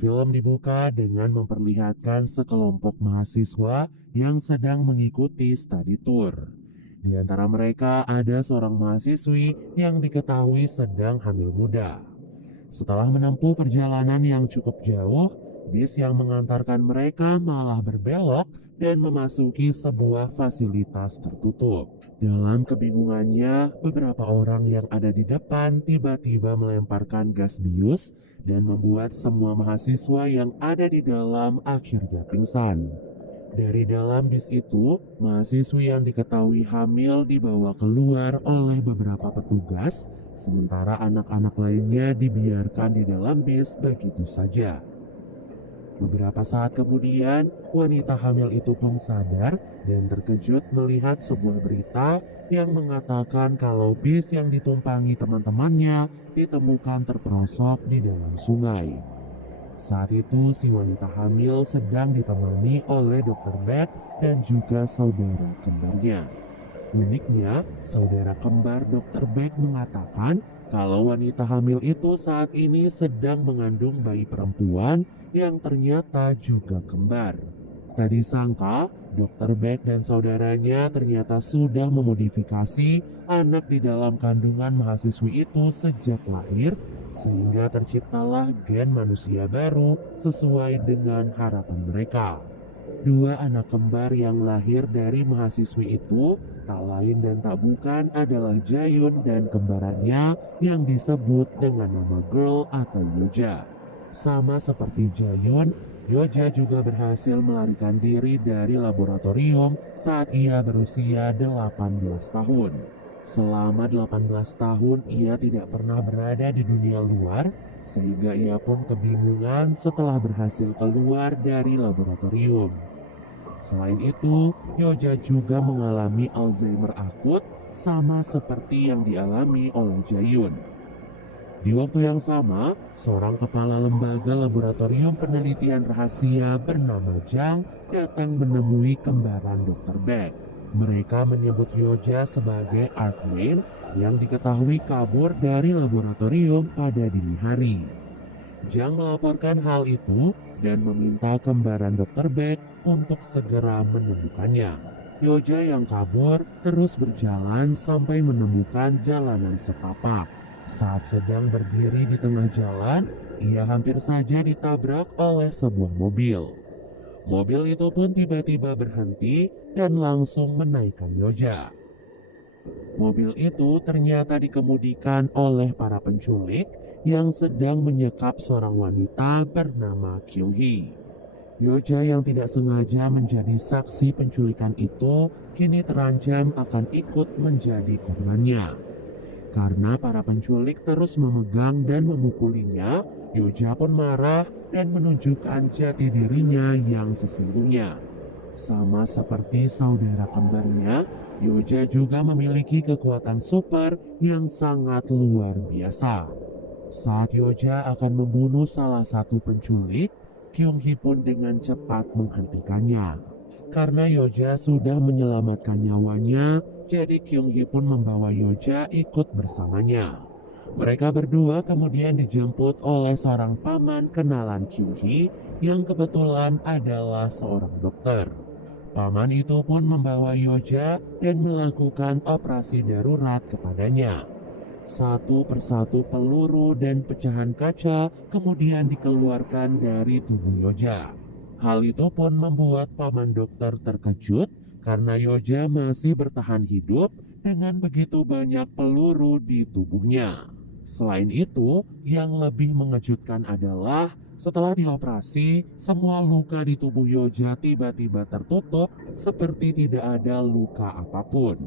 Film dibuka dengan memperlihatkan sekelompok mahasiswa yang sedang mengikuti study tour. Di antara mereka ada seorang mahasiswi yang diketahui sedang hamil muda. Setelah menempuh perjalanan yang cukup jauh, bis yang mengantarkan mereka malah berbelok dan memasuki sebuah fasilitas tertutup. Dalam kebingungannya, beberapa orang yang ada di depan tiba-tiba melemparkan gas bius dan membuat semua mahasiswa yang ada di dalam akhirnya pingsan. Dari dalam bis itu, mahasiswi yang diketahui hamil dibawa keluar oleh beberapa petugas, sementara anak-anak lainnya dibiarkan di dalam bis begitu saja. Beberapa saat kemudian, wanita hamil itu pun sadar dan terkejut melihat sebuah berita yang mengatakan kalau bis yang ditumpangi teman-temannya ditemukan terperosok di dalam sungai. Saat itu, si wanita hamil sedang ditemani oleh dokter Beth dan juga saudara kembarnya. Uniknya, saudara kembar dokter Beck mengatakan kalau wanita hamil itu saat ini sedang mengandung bayi perempuan yang ternyata juga kembar. Tak disangka, dokter Beck dan saudaranya ternyata sudah memodifikasi anak di dalam kandungan mahasiswi itu sejak lahir, sehingga terciptalah gen manusia baru sesuai dengan harapan mereka. Dua anak kembar yang lahir dari mahasiswi itu tak lain dan tak bukan adalah Jayun dan kembarannya yang disebut dengan nama Girl atau Yoja. Sama seperti Jayun, Yoja juga berhasil melarikan diri dari laboratorium saat ia berusia 18 tahun. Selama 18 tahun ia tidak pernah berada di dunia luar, sehingga ia pun kebingungan setelah berhasil keluar dari laboratorium. Selain itu, Yoja juga mengalami Alzheimer akut sama seperti yang dialami oleh Jayun. Di waktu yang sama, seorang kepala lembaga laboratorium penelitian rahasia bernama Jang datang menemui kembaran Dr. Beck. Mereka menyebut Yoja sebagai Arkmain yang diketahui kabur dari laboratorium pada dini hari. Jang melaporkan hal itu dan meminta kembaran Dr. Beck untuk segera menemukannya. Yoja yang kabur terus berjalan sampai menemukan jalanan setapak. Saat sedang berdiri di tengah jalan, ia hampir saja ditabrak oleh sebuah mobil. Mobil itu pun tiba-tiba berhenti dan langsung menaikkan Yoja. Mobil itu ternyata dikemudikan oleh para penculik yang sedang menyekap seorang wanita bernama Kyung-hee. Yoja yang tidak sengaja menjadi saksi penculikan itu kini terancam akan ikut menjadi korbannya. Karena para penculik terus memegang dan memukulinya, Yoja pun marah dan menunjukkan jati dirinya yang sesungguhnya. Sama seperti saudara kembarnya, Yoja juga memiliki kekuatan super yang sangat luar biasa. Saat Yoja akan membunuh salah satu penculik, Kyung-hee pun dengan cepat menghentikannya. Karena Yoja sudah menyelamatkan nyawanya, jadi Kyung-hee pun membawa Yoja ikut bersamanya. Mereka berdua kemudian dijemput oleh seorang paman kenalan Kyung-hee yang kebetulan adalah seorang dokter. Paman itu pun membawa Yoja dan melakukan operasi darurat kepadanya. Satu persatu peluru dan pecahan kaca kemudian dikeluarkan dari tubuh Yoja. Hal itu pun membuat paman dokter terkejut karena Yoja masih bertahan hidup dengan begitu banyak peluru di tubuhnya. Selain itu, yang lebih mengejutkan adalah setelah dioperasi, semua luka di tubuh Yoja tiba-tiba tertutup seperti tidak ada luka apapun.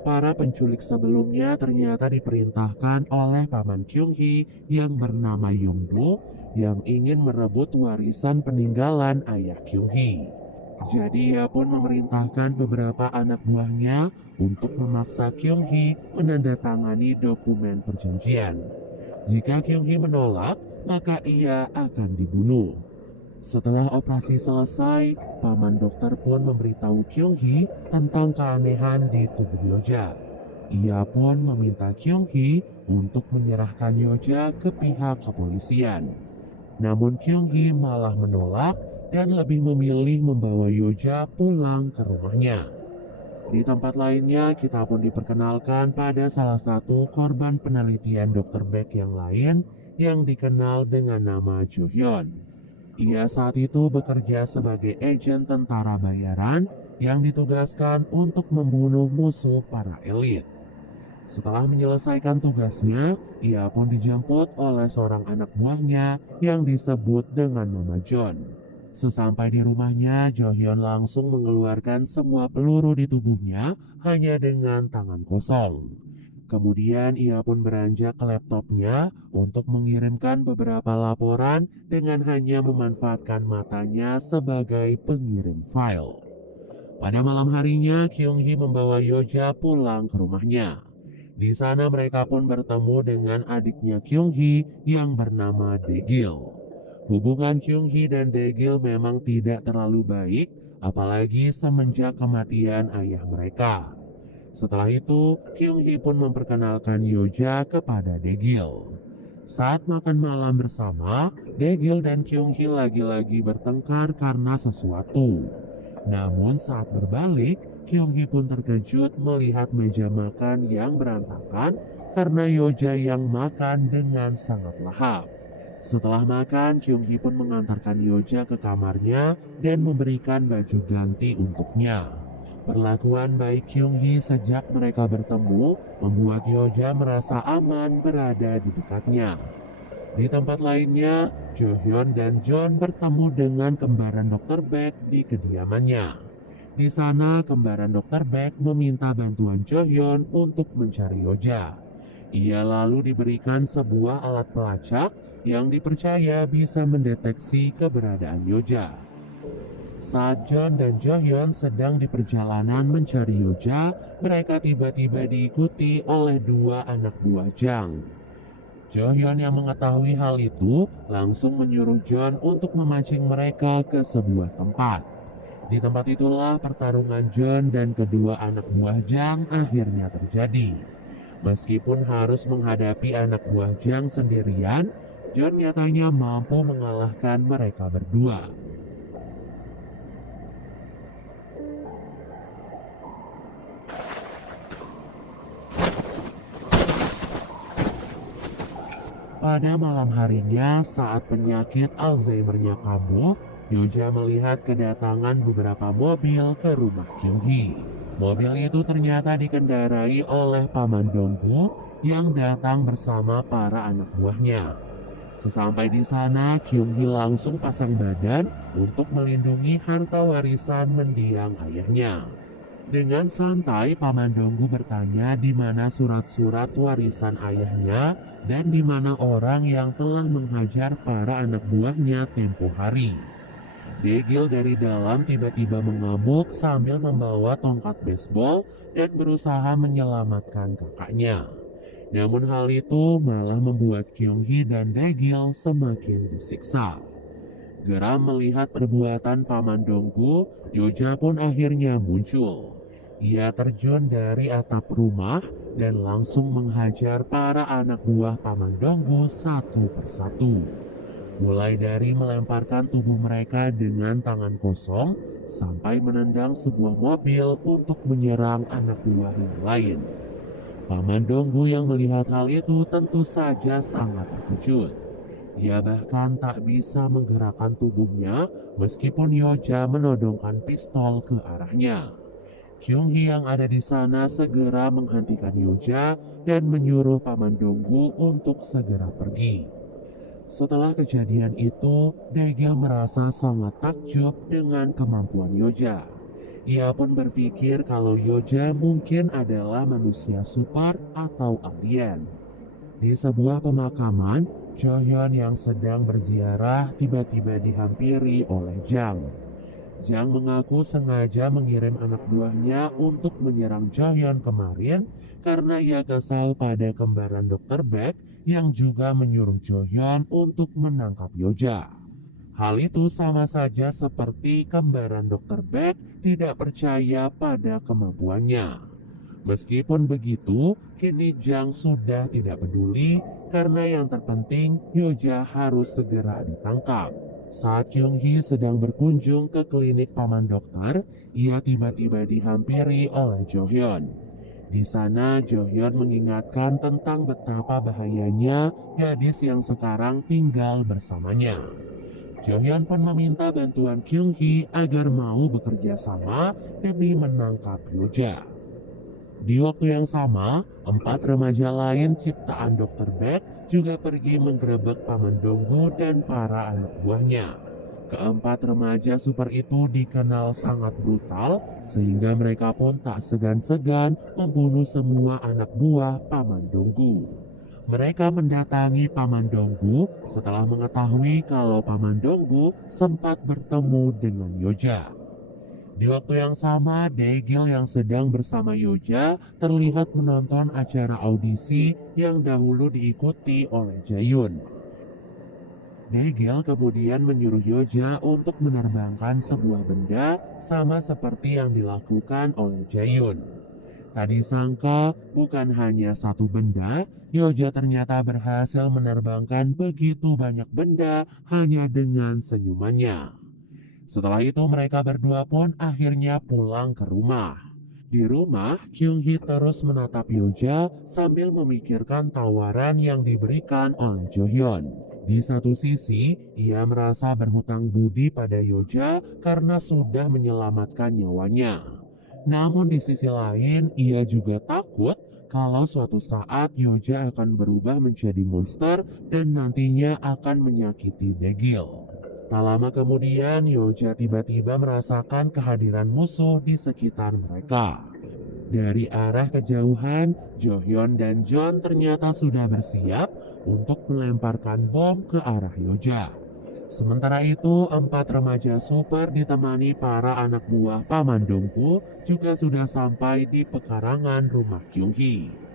Para penculik sebelumnya ternyata diperintahkan oleh paman Kyung-hee yang bernama Yong-do yang ingin merebut warisan peninggalan ayah Kyung-hee. Jadi ia pun memerintahkan beberapa anak buahnya untuk memaksa Kyung-hee menandatangani dokumen perjanjian. Jika Kyung-hee menolak, maka ia akan dibunuh. Setelah operasi selesai, paman dokter pun memberitahu Kyung-hee tentang keanehan di tubuh Yoja. Ia pun meminta Kyung-hee untuk menyerahkan Yoja ke pihak kepolisian. Namun Kyung Hee malah menolak dan lebih memilih membawa Yoja pulang ke rumahnya. Di tempat lainnya, kita pun diperkenalkan pada salah satu korban penelitian Dr. Beck yang lain yang dikenal dengan nama Jo Hyun. Ia saat itu bekerja sebagai agen tentara bayaran yang ditugaskan untuk membunuh musuh para elit. Setelah menyelesaikan tugasnya, ia pun dijemput oleh seorang anak buahnya yang disebut dengan nama John. Sesampai di rumahnya, Jo Hyun langsung mengeluarkan semua peluru di tubuhnya hanya dengan tangan kosong. Kemudian ia pun beranjak ke laptopnya untuk mengirimkan beberapa laporan dengan hanya memanfaatkan matanya sebagai pengirim file. Pada malam harinya, Kyung Hee membawa Yoja pulang ke rumahnya. Di sana mereka pun bertemu dengan adiknya Kyung Hee yang bernama Daegil. Hubungan Kyung Hee dan Daegil memang tidak terlalu baik, apalagi semenjak kematian ayah mereka. Setelah itu, Kyung Hee pun memperkenalkan Yoja kepada Daegil. Saat makan malam bersama, Daegil dan Kyung Hee lagi-lagi bertengkar karena sesuatu. Namun saat berbalik, Kyung Hee pun terkejut melihat meja makan yang berantakan karena Yoja yang makan dengan sangat lahap. Setelah makan, Kyung Hee pun mengantarkan Yoja ke kamarnya dan memberikan baju ganti untuknya. Perlakuan baik Kyung Hee sejak mereka bertemu membuat Yoja merasa aman berada di dekatnya. Di tempat lainnya, Jo Hyun dan John bertemu dengan kembaran Dr. Beck di kediamannya. Di sana, kembaran Dr. Beck meminta bantuan Jo Hyun untuk mencari Yoja. Ia lalu diberikan sebuah alat pelacak yang dipercaya bisa mendeteksi keberadaan Yoja. Saat John dan Jo Hyun sedang di perjalanan mencari Yoja, mereka tiba-tiba diikuti oleh dua anak buah Jang. Jo Hyun yang mengetahui hal itu langsung menyuruh John untuk memancing mereka ke sebuah tempat. Di tempat itulah pertarungan John dan kedua anak buah Jang akhirnya terjadi. Meskipun harus menghadapi anak buah Jang sendirian, John nyatanya mampu mengalahkan mereka berdua. Pada malam harinya, saat penyakit Alzheimer-nya kambuh, Yoja melihat kedatangan beberapa mobil ke rumah Kyung Hee. Mobil itu ternyata dikendarai oleh Paman Donggu yang datang bersama para anak buahnya. Sesampai di sana, Kyung Hee langsung pasang badan untuk melindungi harta warisan mendiang ayahnya. Dengan santai, Paman Donggu bertanya di mana surat-surat warisan ayahnya dan di mana orang yang telah menghajar para anak buahnya tempo hari. Daegil dari dalam tiba-tiba mengamuk sambil membawa tongkat baseball dan berusaha menyelamatkan kakaknya. Namun hal itu malah membuat Kyung Hee dan Daegil semakin disiksa. Geram melihat perbuatan Paman Donggu, Yoja pun akhirnya muncul. Ia terjun dari atap rumah dan langsung menghajar para anak buah Paman Donggu satu persatu. Mulai dari melemparkan tubuh mereka dengan tangan kosong sampai menendang sebuah mobil untuk menyerang anak buah yang lain. Paman Donggu yang melihat hal itu tentu saja sangat terkejut. Ia bahkan tak bisa menggerakkan tubuhnya meskipun Yoja menodongkan pistol ke arahnya. Kyung Hee yang ada di sana segera menghentikan Yoja dan menyuruh Paman Donggu untuk segera pergi. Setelah kejadian itu, Daegil merasa sangat takjub dengan kemampuan Yoja. Ia pun berpikir kalau Yoja mungkin adalah manusia super atau alien. Di sebuah pemakaman, Jo Hyun yang sedang berziarah tiba-tiba dihampiri oleh Jang. Jang mengaku sengaja mengirim anak buahnya untuk menyerang Jo Hyun kemarin karena ia kesal pada kembaran Dr. Beck yang juga menyuruh Jo Hyun untuk menangkap Yoja. Hal itu sama saja seperti kembaran Dr. Beck tidak percaya pada kemampuannya. Meskipun begitu, kini Jang sudah tidak peduli karena yang terpenting Yoja harus segera ditangkap. Saat Kyung-hee sedang berkunjung ke klinik paman dokter, ia tiba-tiba dihampiri oleh Jo-hyun. Di sana, Jo-hyun mengingatkan tentang betapa bahayanya gadis yang sekarang tinggal bersamanya. Jo-hyun pun meminta bantuan Kyung-hee agar mau bekerja sama demi menangkap Yoja. Di waktu yang sama, 4 remaja lain ciptaan Dr. Baek juga pergi menggerebek paman Donggu dan para anak buahnya. Keempat remaja super itu dikenal sangat brutal, sehingga mereka pun tak segan-segan membunuh semua anak buah paman Donggu. Mereka mendatangi paman Donggu setelah mengetahui kalau paman Donggu sempat bertemu dengan Yoja. Di waktu yang sama, Daegil yang sedang bersama Yoja terlihat menonton acara audisi yang dahulu diikuti oleh Jaehyun. Daegil kemudian menyuruh Yoja untuk menerbangkan sebuah benda sama seperti yang dilakukan oleh Jaehyun. Tadi sangka bukan hanya satu benda, Yoja ternyata berhasil menerbangkan begitu banyak benda hanya dengan senyumannya. Setelah itu mereka berdua pun akhirnya pulang ke rumah. Di rumah, Kyung-hee terus menatap Yoja sambil memikirkan tawaran yang diberikan oleh Jo-hyun. Di satu sisi, ia merasa berhutang budi pada Yoja karena sudah menyelamatkan nyawanya. Namun di sisi lain, ia juga takut kalau suatu saat Yoja akan berubah menjadi monster dan nantinya akan menyakiti Daegil. Tak lama kemudian, Yoja tiba-tiba merasakan kehadiran musuh di sekitar mereka. Dari arah kejauhan, Jo-hyun dan John ternyata sudah bersiap untuk melemparkan bom ke arah Yoja. Sementara itu, 4 remaja super ditemani para anak buah paman Donggu juga sudah sampai di pekarangan rumah Kyung-hee.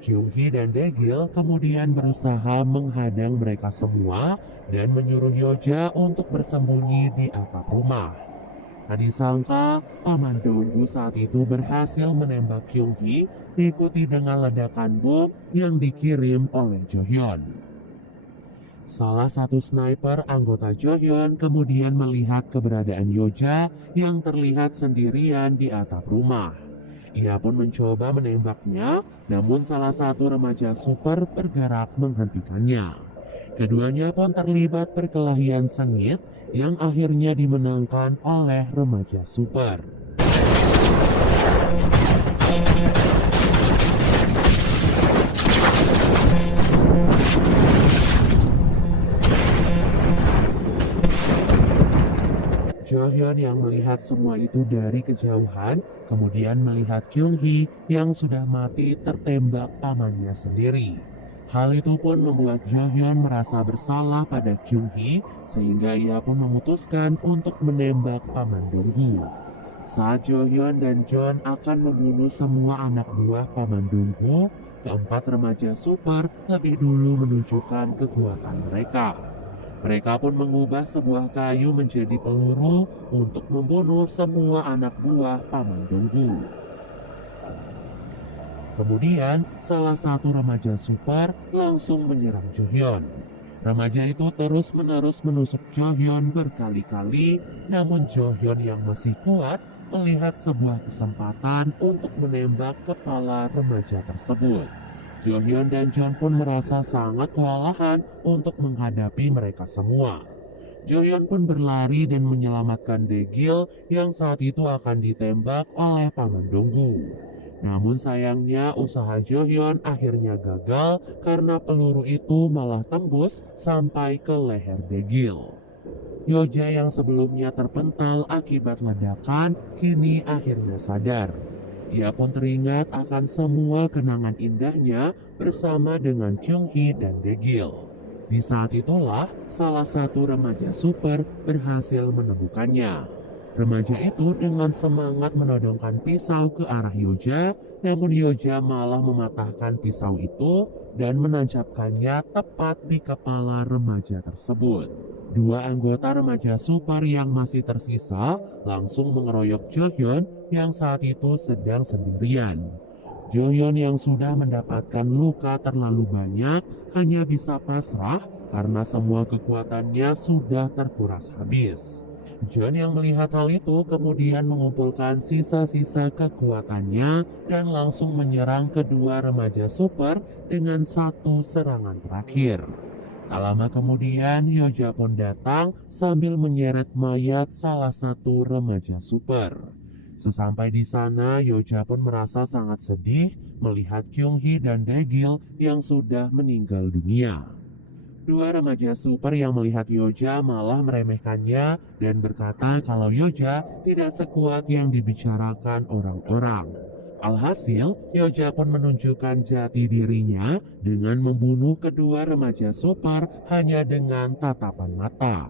Kyung-hee dan Daegil kemudian berusaha menghadang mereka semua dan menyuruh Yoja untuk bersembunyi di atap rumah. Tak disangka, paman Donggu saat itu berhasil menembak Kyung-hee diikuti dengan ledakan bom yang dikirim oleh Jo-hyun. Salah satu sniper anggota Jo-hyun kemudian melihat keberadaan Yoja yang terlihat sendirian di atap rumah. Ia pun mencoba menembaknya, namun salah satu remaja super bergerak menghentikannya. Keduanya pun terlibat perkelahian sengit yang akhirnya dimenangkan oleh remaja super. Jo-hyun yang melihat semua itu dari kejauhan, kemudian melihat Kyung-hee yang sudah mati tertembak pamannya sendiri. Hal itu pun membuat Jo-hyun merasa bersalah pada Kyung-hee, sehingga ia pun memutuskan untuk menembak paman Donggu. Saat Jo-hyun dan John akan membunuh semua anak buah paman Donggu, keempat remaja super lebih dulu menunjukkan kekuatan mereka. Mereka pun mengubah sebuah kayu menjadi peluru untuk membunuh semua anak buah paman Donggu. Kemudian, salah satu remaja super langsung menyerang Jo-hyun. Remaja itu terus-menerus menusuk Jo-hyun berkali-kali, namun Jo-hyun yang masih kuat melihat sebuah kesempatan untuk menembak kepala remaja tersebut. Jo-hyun dan John pun merasa sangat kewalahan untuk menghadapi mereka semua. Jo-hyun pun berlari dan menyelamatkan Daegil yang saat itu akan ditembak oleh paman Donggu. Namun sayangnya usaha Jo-hyun akhirnya gagal karena peluru itu malah tembus sampai ke leher Daegil. Yoja yang sebelumnya terpental akibat ledakan kini akhirnya sadar. Ia pun teringat akan semua kenangan indahnya bersama dengan Kyung-hee dan Daegil. Di saat itulah salah satu remaja super berhasil menemukannya. Remaja itu dengan semangat menodongkan pisau ke arah Yoja, namun Yoja malah mematahkan pisau itu dan menancapkannya tepat di kepala remaja tersebut. Dua anggota remaja super yang masih tersisa langsung mengeroyok Jo-hyun yang saat itu sedang sendirian. Joyeon yang sudah mendapatkan luka terlalu banyak hanya bisa pasrah karena semua kekuatannya sudah terkuras habis. John yang melihat hal itu kemudian mengumpulkan sisa-sisa kekuatannya dan langsung menyerang kedua remaja super dengan satu serangan terakhir. Tak lama kemudian, Yoja pun datang sambil menyeret mayat salah satu remaja super. Sesampai di sana, Yoja pun merasa sangat sedih melihat Kyung-hee dan Daegil yang sudah meninggal dunia. Dua remaja super yang melihat Yoja malah meremehkannya dan berkata kalau Yoja tidak sekuat yang dibicarakan orang-orang. Alhasil, Yoja pun menunjukkan jati dirinya dengan membunuh kedua remaja super hanya dengan tatapan mata.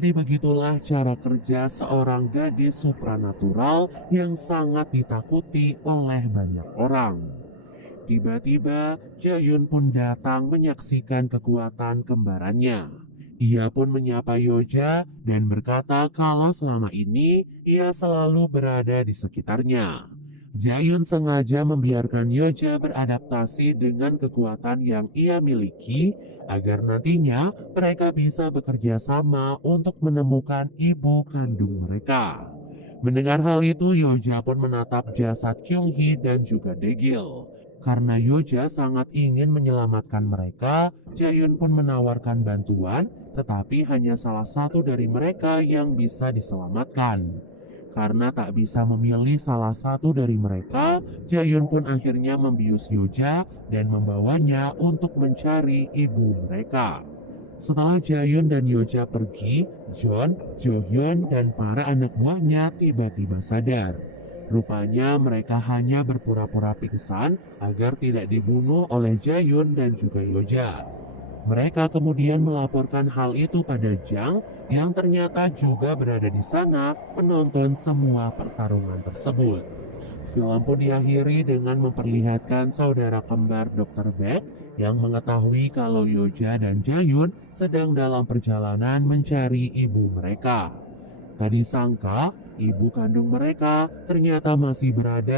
Jadi begitulah cara kerja seorang gadis supranatural yang sangat ditakuti oleh banyak orang. Tiba-tiba, Jaehyun pun datang menyaksikan kekuatan kembarannya. Ia pun menyapa Yoja dan berkata kalau selama ini ia selalu berada di sekitarnya. Jaehyun sengaja membiarkan Yoja beradaptasi dengan kekuatan yang ia miliki agar nantinya mereka bisa bekerja sama untuk menemukan ibu kandung mereka. Mendengar hal itu, Yoja pun menatap jasad Kyung-hee dan juga Daegil. Karena Yoja sangat ingin menyelamatkan mereka, Jaehyun pun menawarkan bantuan, tetapi hanya salah satu dari mereka yang bisa diselamatkan. Karena tak bisa memilih salah satu dari mereka, Jaehyun pun akhirnya membius Yoja dan membawanya untuk mencari ibu mereka. Setelah Jaehyun dan Yoja pergi, John, Jo-hyun, dan para anak buahnya tiba-tiba sadar. Rupanya mereka hanya berpura-pura pingsan agar tidak dibunuh oleh Jaehyun dan juga Yoja. Mereka kemudian melaporkan hal itu pada Jang yang ternyata juga berada di sana menonton semua pertarungan tersebut. Film pun diakhiri dengan memperlihatkan saudara kembar Dr. Baek yang mengetahui kalau Yoja dan Jaehyun sedang dalam perjalanan mencari ibu mereka. Tak disangka, ibu kandung mereka ternyata masih berada